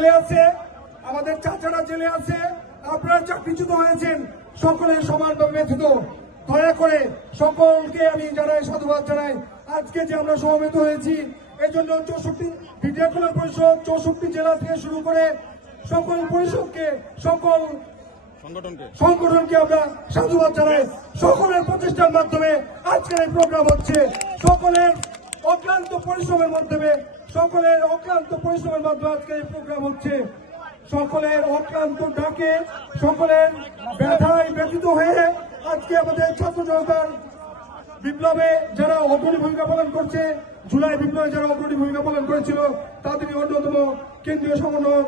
জেলে আছে, আমাদের চাচারা জেলে আছে, আপনারা চাকরিচ্যুত হয়েছেন, সকলে সমানভাবে ব্যথিত। দয়া করে সকলকে আমি জানাই, সাধুবাদ জানাই। আজকে যে আমরা সমবেত হয়েছি এই জন্য 64 বিডিআর পরিষদ 64 জেলা থেকে শুরু করে সকল পরিষদকে, সকল সংগঠনকে আমরা সাধুবাদ জানাই। সকলের প্রচেষ্টার মাধ্যমে আজকের এই প্রোগ্রাম হচ্ছে, সকলের অক্লান্ত পরিশ্রমের মাধ্যমে আজকে এই প্রোগ্রাম হচ্ছে। সকলের অক্লান্ত ডাকে, সকলের ব্যথায় ব্যথিত হয়ে আজকে আমাদের ছাত্র জনতার বিপ্লবে যারা অগ্রণী ভূমিকা পালন করছে, জুলাই বিপ্লবে যারা অগ্রণী ভূমিকা পালন করেছিল, তাদেরই অন্যতম কেন্দ্রীয় সমন্বয়ক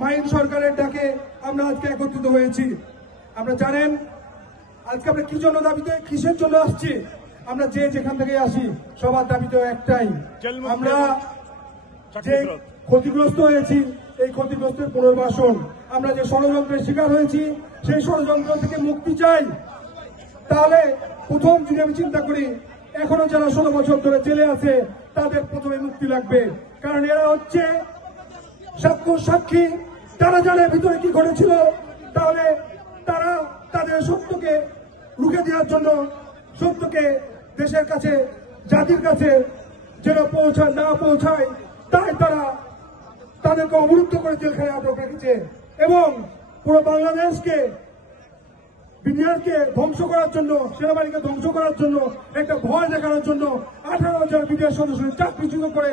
মাহিন সরকারের ডাকে আমরা আজকে একত্রিত হয়েছি। আমরা জানেন আজকে আমরা কি জন্য দাবিতে, কিসের জন্য আসছি। আমরা যে যেখান থেকে আসি সবার দাবিতে একটাই, আমরা যে ক্ষতিগ্রস্ত হয়েছি এই ক্ষতিগ্রস্তের পুনর্বাসন, আমরা যে ষড়যন্ত্রের শিকার হয়েছি সেই ষড়যন্ত্র থেকে মুক্তি চাই। তাহলে প্রথম যদি আমি চিন্তা করি, এখনো যারা 16 বছর ধরে জেলে আছে তাদের প্রথমে মুক্তি লাগবে, কারণ এরা হচ্ছে সাক্ষী, তারা জানে ভিতরে কি ঘটেছিল। তাহলে তারা তাদের সত্যকে রুখে দেওয়ার জন্য, সত্যকে দেশের কাছে, জাতির কাছে যেন না পৌঁছায়, তাই তারা তাদেরকে অবরুদ্ধ করে জেলখানায় আটক রেখেছে এবং পুরো বাংলাদেশকে, বিডিআরকে ধ্বংস করার জন্য, সেনাবাহিনীকে ধ্বংস করার জন্য, একটা ভয় দেখানোর জন্য 18,000 বিডিআর সদস্যদের চাকরিচ্যুত করে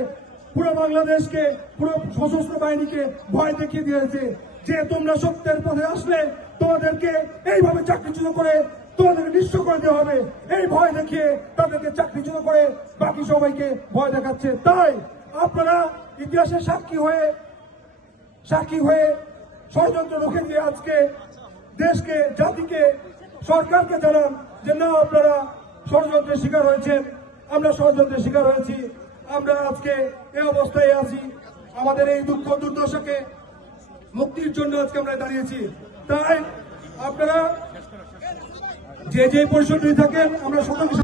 পুরো বাংলাদেশকে, পুরো সশস্ত্র বাহিনীকে ভয় দেখিয়ে দিয়েছে যে তোমরা সত্যের পথে আসলে তোমাদেরকে এইভাবে চাকরিচ্যুত করে তোমাদেরকে নিঃস্ব করে দেওয়া হবে। এই ভয় দেখিয়ে তাদেরকে চাকরিচ্যুত করে বাকি সবাইকে ভয় দেখাচ্ছে। তাই আপনারা ইতিহাসের সাক্ষী হয়ে ষড়যন্ত্র রুখে দিয়ে আজকে দেশকে, জাতিকে, সরকারকে জানান যে না, আপনারা ষড়যন্ত্রের শিকার হয়েছেন, আমরা ষড়যন্ত্রের শিকার হয়েছি, আমরা আজকে এই অবস্থায় আছি, আমাদের এই দুঃখ দুর্দশাকে মুক্তির জন্য আজকে আমরা দাঁড়িয়েছি। তাই আপনারা যে পরিষদে থাকেন আমরা সকলকে